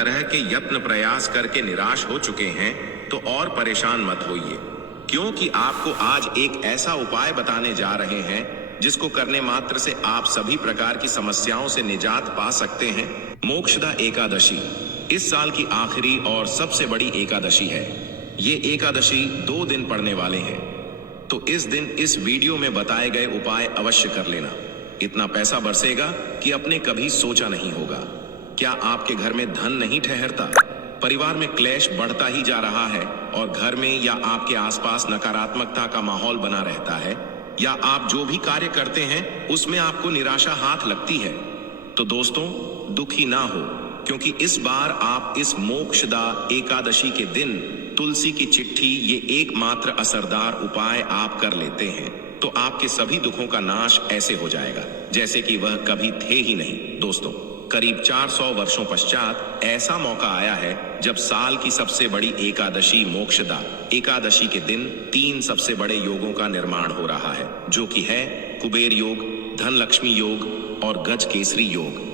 तरह के यत्न प्रयास करके निराश हो चुके हैं तो और परेशान मत होइए, क्योंकि आपको आज एक ऐसा उपाय बताने जा रहे हैं जिसको करने मात्र से आप सभी प्रकार की समस्याओं से निजात पा सकते हैं। मोक्षदा एकादशी इस साल की आखिरी और सबसे बड़ी एकादशी है। ये एकादशी 2 दिन पड़ने वाले हैं, तो इस दिन इस वीडियो में बताए गए उपाय अवश्य कर लेना। इतना पैसा बरसेगा कि आपने कभी सोचा नहीं होगा। क्या आपके घर में धन नहीं ठहरता, परिवार में क्लेश बढ़ता ही जा रहा है और घर में या आपके आसपास नकारात्मकता का माहौल बना रहता है, या आप जो भी कार्य करते हैं उसमें आपको निराशा हाथ लगती है, तो दोस्तों दुखी ना हो, क्योंकि इस बार आप इस मोक्षदा एकादशी के दिन तुलसी की चिट्ठी ये एकमात्र असरदार उपाय आप कर लेते हैं तो आपके सभी दुखों का नाश ऐसे हो जाएगा जैसे कि वह कभी थे ही नहीं। दोस्तों, करीब 400 वर्षों पश्चात ऐसा मौका आया है जब साल की सबसे बड़ी एकादशी मोक्षदा एकादशी के दिन 3 सबसे बड़े योगों का निर्माण हो रहा है, जो कि है कुबेर योग, धनलक्ष्मी योग और गज केसरी योग।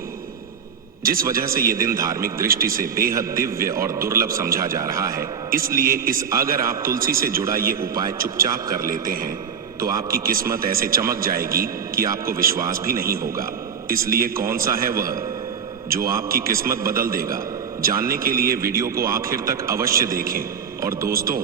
जिस वजह से ये दिन धार्मिक दृष्टि से बेहद दिव्य और दुर्लभ समझा जा रहा है, इसलिए अगर आप तुलसी से जुड़ा ये उपाय चुपचाप कर लेते हैं तो आपकी किस्मत ऐसे चमक जाएगी कि आपको विश्वास भी नहीं होगा। इसलिए कौन सा है वह जो आपकी किस्मत बदल देगा? जानने के लिए वीडियो को आखिर तक अवश्य देखें। और दोस्तों,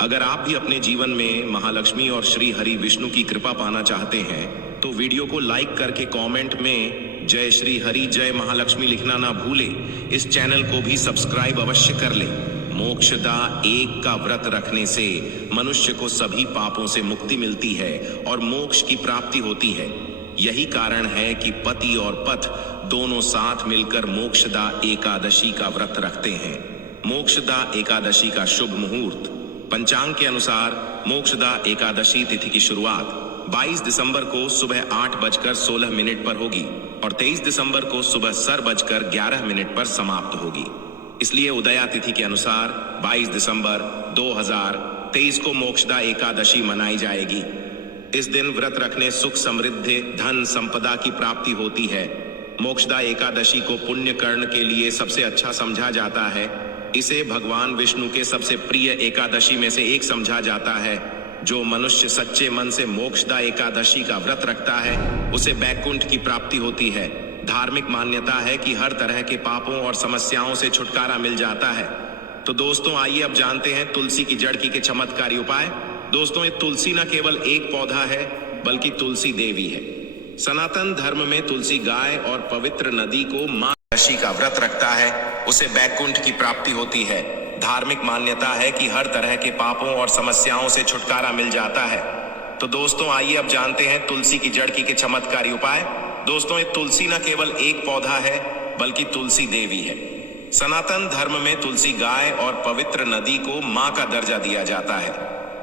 अगर आप भी अपने जीवन में महालक्ष्मी और श्री हरि विष्णु की कृपा पाना चाहते हैं तो वीडियो को लाइक करके कमेंट में जय श्री हरि जय महालक्ष्मी लिखना ना भूलें। इस चैनल को भी सब्सक्राइब अवश्य कर लें। मोक्षदा एक का व्रत रखने से मनुष्य को सभी पापों से मुक्ति मिलती है और मोक्ष की प्राप्ति होती है। यही कारण है कि पति और पथ दोनों साथ मिलकर मोक्षदा एकादशी का व्रत रखते हैं। मोक्षदा एकादशी का शुभ मुहूर्त पंचांग के अनुसार मोक्षदा एकादशी तिथि की शुरुआत 22 दिसंबर को सुबह 8:16 पर होगी और 23 दिसंबर को सुबह 11:11 पर समाप्त होगी। इसलिए उदया तिथि के अनुसार 22 दिसंबर 2023 को मोक्षदा एकादशी मनाई जाएगी। इस दिन व्रत रखने सुख, समृद्धि, धन, संपदा की प्राप्ति होती है। मोक्षदा एकादशी को पुण्य कर्ण के लिए सबसे अच्छा समझा जाता है। इसे भगवान विष्णु के सबसे प्रिय एकादशी में से एक समझा जाता है। जो मनुष्य सच्चे मन से मोक्षदा एकादशी का व्रत रखता है उसे बैकुंठ की प्राप्ति होती है। धार्मिक मान्यता है कि हर तरह के पापों और समस्याओं से छुटकारा मिल जाता है। तो दोस्तों, आइए अब जानते हैं तुलसी की जड़ की के चमत्कारी उपाय। दोस्तों, ये तुलसी न केवल एक पौधा है बल्कि तुलसी देवी है। सनातन धर्म में तुलसी गाय और पवित्र नदी को मां एकादशी का व्रत रखता है उसे बैकुंठ की प्राप्ति होती है। धार्मिक मान्यता है कि हर तरह के पापों और समस्याओं से छुटकारा मिल जाता है। तो दोस्तों, आइए अब जानते हैं तुलसी की जड़ की के चमत्कारी उपाय। दोस्तों, ये तुलसी न केवल एक पौधा है बल्कि तुलसी देवी है। सनातन धर्म में तुलसी गाय और पवित्र नदी को मां का दर्जा दिया जाता है।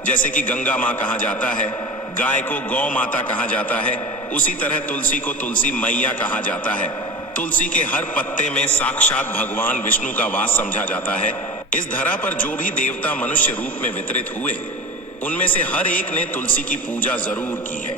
जैसे कि गंगा मां कहा जाता है, गाय को गौ माता कहा जाता है, उसी तरह तुलसी को तुलसी मैया कहा जाता है। तुलसी के हर पत्ते में साक्षात भगवान विष्णु का वास समझा जाता है। इस धरा पर जो भी देवता मनुष्य रूप में वितरित हुए उनमें से हर एक ने तुलसी की पूजा जरूर की है।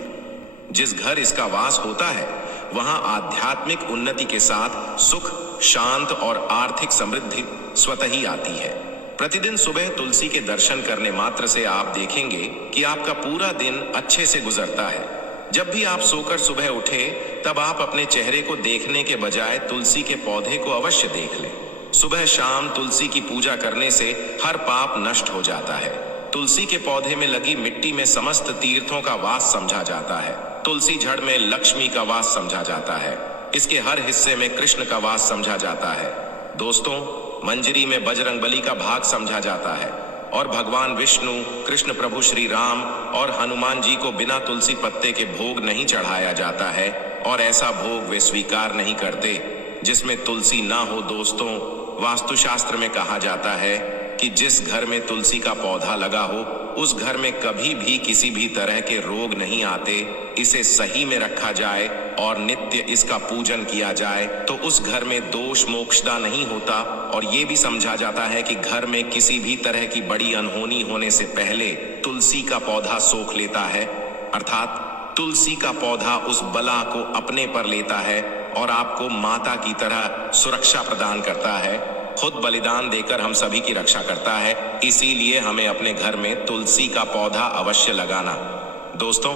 जिस घर इसका वास होता है वहां आध्यात्मिक उन्नति के साथ सुख, शांत और आर्थिक समृद्धि स्वतः ही आती है। प्रतिदिन सुबह तुलसी के दर्शन करने मात्र से आप देखेंगे कि आपका पूरा दिन अच्छे से गुजरता है। जब भी आप सोकर सुबह उठे तब आप अपने चेहरे को देखने के बजाय तुलसी के पौधे को अवश्य देख लें। सुबह शाम तुलसी की पूजा करने से हर पाप नष्ट हो जाता है। तुलसी के पौधे में लगी मिट्टी में समस्त तीर्थों का वास समझा जाता है। तुलसी जड़ में लक्ष्मी का वास समझा जाता है। इसके हर हिस्से में कृष्ण का वास समझा जाता है। दोस्तों, मंजरी में बजरंगबली का भाग समझा जाता है और भगवान विष्णु, कृष्ण प्रभु श्री राम और हनुमान जी को बिना तुलसी पत्ते के भोग नहीं चढ़ाया जाता है और ऐसा भोग वे स्वीकार नहीं करते जिसमें तुलसी ना हो। दोस्तों, वास्तुशास्त्र में कहा जाता है कि जिस घर में तुलसी का पौधा लगा हो उस घर में कभी भी किसी भी तरह के रोग नहीं आते। इसे सही में रखा जाए और नित्य इसका पूजन किया जाए तो उस घर में दोष मोक्षदा नहीं होता। और ये भी समझा जाता है कि घर में किसी भी तरह की बड़ी अनहोनी होने से पहले तुलसी का पौधा सोख लेता है, अर्थात तुलसी का पौधा उस बला को अपने पर लेता है और आपको माता की तरह सुरक्षा प्रदान करता है। खुद बलिदान देकर हम सभी की रक्षा करता है। इसीलिए हमें अपने घर में तुलसी का पौधा अवश्य लगाना। दोस्तों,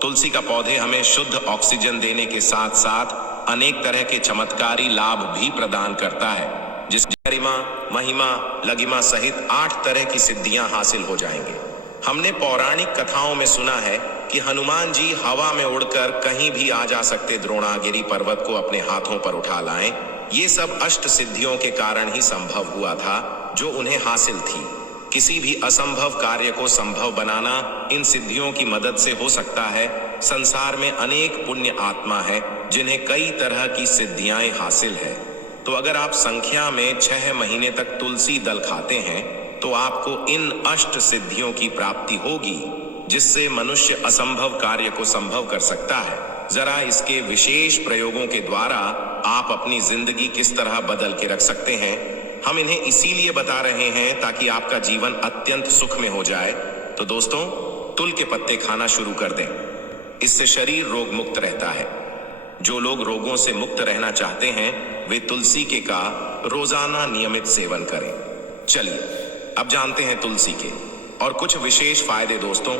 तुलसी का पौधे हमें शुद्ध ऑक्सीजन देने के साथ साथ अनेक तरह के चमत्कारी लाभ भी प्रदान करता है, जिस गरिमा, महिमा, लगिमा सहित 8 तरह की सिद्धियां हासिल हो जाएंगे। हमने पौराणिक कथाओं में सुना है कि हनुमान जी हवा में उड़कर कहीं भी आ जा सकते द्रोणागिरी पर्वत को अपने हाथों पर उठा लाएं। ये सब अष्ट सिद्धियों के कारण ही संभव हुआ था जो उन्हें हासिल थी। किसी भी असंभव कार्य को संभव बनाना इन सिद्धियों की मदद से हो सकता है। संसार में अनेक पुण्य आत्मा है जिन्हें कई तरह की सिद्धियां हासिल है। तो अगर आप संख्या में 6 महीने तक तुलसी दल खाते हैं तो आपको इन अष्ट सिद्धियों की प्राप्ति होगी, जिससे मनुष्य असंभव कार्य को संभव कर सकता है। जरा इसके विशेष प्रयोगों के द्वारा आप अपनी जिंदगी किस तरह बदल के रख सकते हैं, हम इन्हें इसीलिए बता रहे हैं ताकि आपका जीवन अत्यंत सुख में हो जाए। तो दोस्तों, तुल के पत्ते खाना शुरू कर दें। इससे शरीर रोग मुक्त रहता है। जो लोग रोगों से मुक्त रहना चाहते हैं वे तुलसी के का रोजाना नियमित सेवन करें। चलिए अब जानते हैं तुलसी के और कुछ विशेष फायदे। दोस्तों,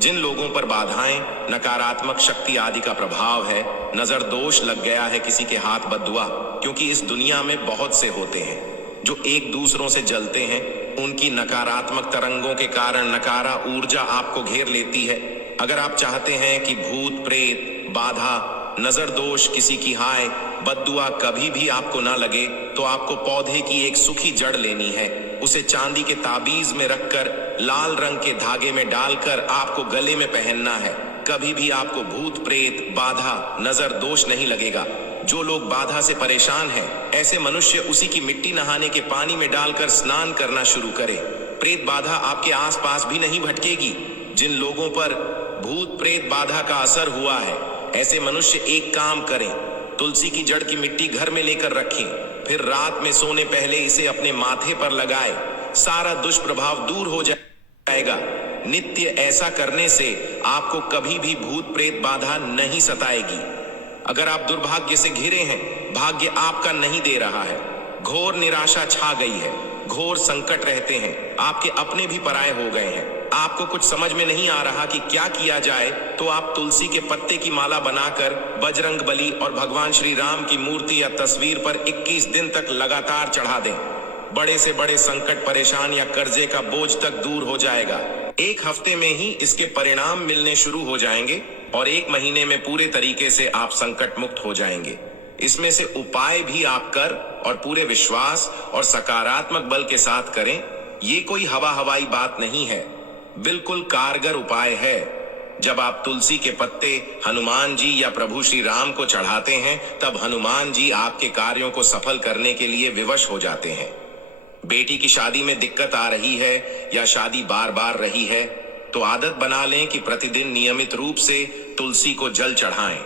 जिन लोगों पर बाधाएं, नकारात्मक शक्ति आदि का प्रभाव है, नजर दोष लग गया है, किसी के हाथ बद्दुआ, क्योंकि इस दुनिया में बहुत से होते हैं जो एक दूसरों से जलते हैं। उनकी नकारात्मक तरंगों के कारण नकारा ऊर्जा आपको घेर लेती है। अगर आप चाहते हैं कि भूत प्रेत, बाधा, नजर दोष, किसी की हाय बद्दुआ कभी भी आपको ना लगे तो आपको पौधे की एक सूखी जड़ लेनी है। उसे चांदी के ताबीज में रखकर लाल रंग के धागे में डालकर आपको गले में पहनना है। कभी भी आपको भूत प्रेत, बाधा, नजर दोष नहीं लगेगा। जो लोग बाधा से परेशान हैं, ऐसे मनुष्य उसी की मिट्टी नहाने के पानी में डालकर स्नान करना शुरू करें। प्रेत बाधा आपके आसपास भी नहीं भटकेगी। जिन लोगों पर भूत प्रेत बाधा का असर हुआ है, ऐसे मनुष्य एक काम करें, तुलसी की जड़ की मिट्टी घर में लेकर रखें, फिर रात में सोने पहले इसे अपने माथे पर लगाएं। सारा दुष्प्रभाव दूर हो जाएगा। नित्य ऐसा करने से आपको कभी भी भूत प्रेत बाधा नहीं सताएगी। अगर आप दुर्भाग्य से घिरे हैं, भाग्य आपका नहीं दे रहा है, घोर निराशा छा गई है, घोर संकट रहते हैं, आपके अपने भी पराये हो गए हैं, आपको कुछ समझ में नहीं आ रहा कि क्या किया जाए, तो आप तुलसी के पत्ते की माला बनाकर बजरंग बली और भगवान श्री राम की मूर्ति या तस्वीर पर 21 दिन तक लगातार चढ़ा दें। बड़े से बड़े संकट, परेशान या कर्जे का बोझ तक दूर हो जाएगा। 1 हफ्ते में ही इसके परिणाम मिलने शुरू हो जाएंगे और 1 महीने में पूरे तरीके से आप संकट मुक्त हो जाएंगे। इसमें से उपाय भी आप कर और पूरे विश्वास और सकारात्मक बल के साथ करें। ये कोई हवाई बात नहीं है, बिल्कुल कारगर उपाय है। जब आप तुलसी के पत्ते हनुमान जी या प्रभु श्री राम को चढ़ाते हैं, तब हनुमान जी आपके कार्यों को सफल करने के लिए विवश हो जाते हैं। बेटी की शादी में दिक्कत आ रही है या शादी बार बार रही है, तो आदत बना लें कि प्रतिदिन नियमित रूप से तुलसी को जल चढ़ाएं।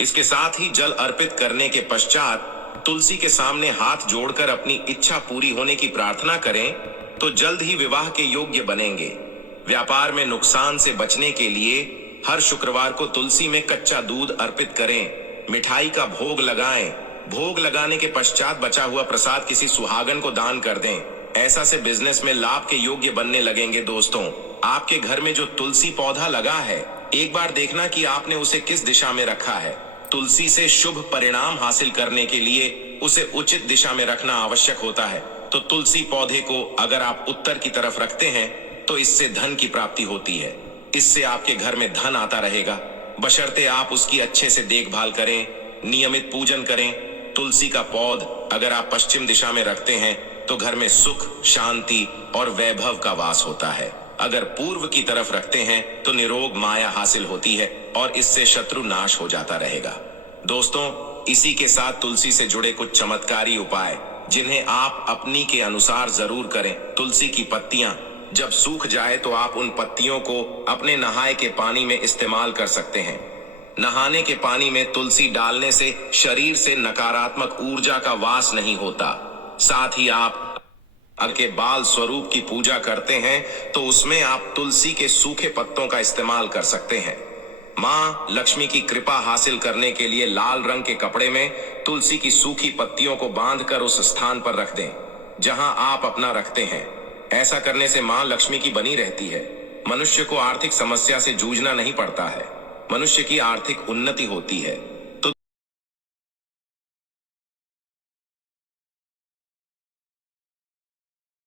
इसके साथ ही जल अर्पित करने के पश्चात तुलसी के सामने हाथ जोड़कर अपनी इच्छा पूरी होने की प्रार्थना करें, तो जल्द ही विवाह के योग्य बनेंगे। व्यापार में नुकसान से बचने के लिए हर शुक्रवार को तुलसी में कच्चा दूध अर्पित करें, मिठाई का भोग लगाएं। भोग लगाने के पश्चात बचा हुआ प्रसाद किसी सुहागन को दान कर दें। ऐसा से बिजनेस में लाभ के योग्य बनने लगेंगे। दोस्तों, आपके घर में जो तुलसी पौधा लगा है, एक बार देखना कि आपने उसे किस दिशा में रखा है। तुलसी से शुभ परिणाम हासिल करने के लिए उसे उचित दिशा में रखना आवश्यक होता है। तो तुलसी पौधे को अगर आप उत्तर की तरफ रखते हैं तो इससे धन की प्राप्ति होती है। इससे आपके घर में धन आता रहेगा, बशर्ते आप उसकी अच्छे से देखभाल करें, नियमित पूजन करें। तुलसी का पौध अगर आप पश्चिम दिशा में रखते हैं तो घर में सुख, शांति और वैभव का वास होता है। अगर पूर्व की तरफ रखते हैं तो निरोग माया हासिल होती है और इससे शत्रु नाश हो जाता रहेगा। दोस्तों, इसी के साथ तुलसी से जुड़े कुछ चमत्कारी उपाय जिन्हें आप अपनी के अनुसार जरूर करें। तुलसी की पत्तियां जब सूख जाए तो आप उन पत्तियों को अपने नहाए के पानी में इस्तेमाल कर सकते हैं। नहाने के पानी में तुलसी डालने से शरीर से नकारात्मक ऊर्जा का वास नहीं होता। साथ ही आप के बाल स्वरूप की पूजा करते हैं तो उसमें आप तुलसी के सूखे पत्तों का इस्तेमाल कर सकते हैं। माँ लक्ष्मी की कृपा हासिल करने के लिए लाल रंग के कपड़े में तुलसी की सूखी पत्तियों को बांधकर उस स्थान पर रख दें। जहां आप अपना रखते हैं। ऐसा करने से मां लक्ष्मी की बनी रहती है। मनुष्य को आर्थिक समस्या से जूझना नहीं पड़ता है। मनुष्य की आर्थिक उन्नति होती है।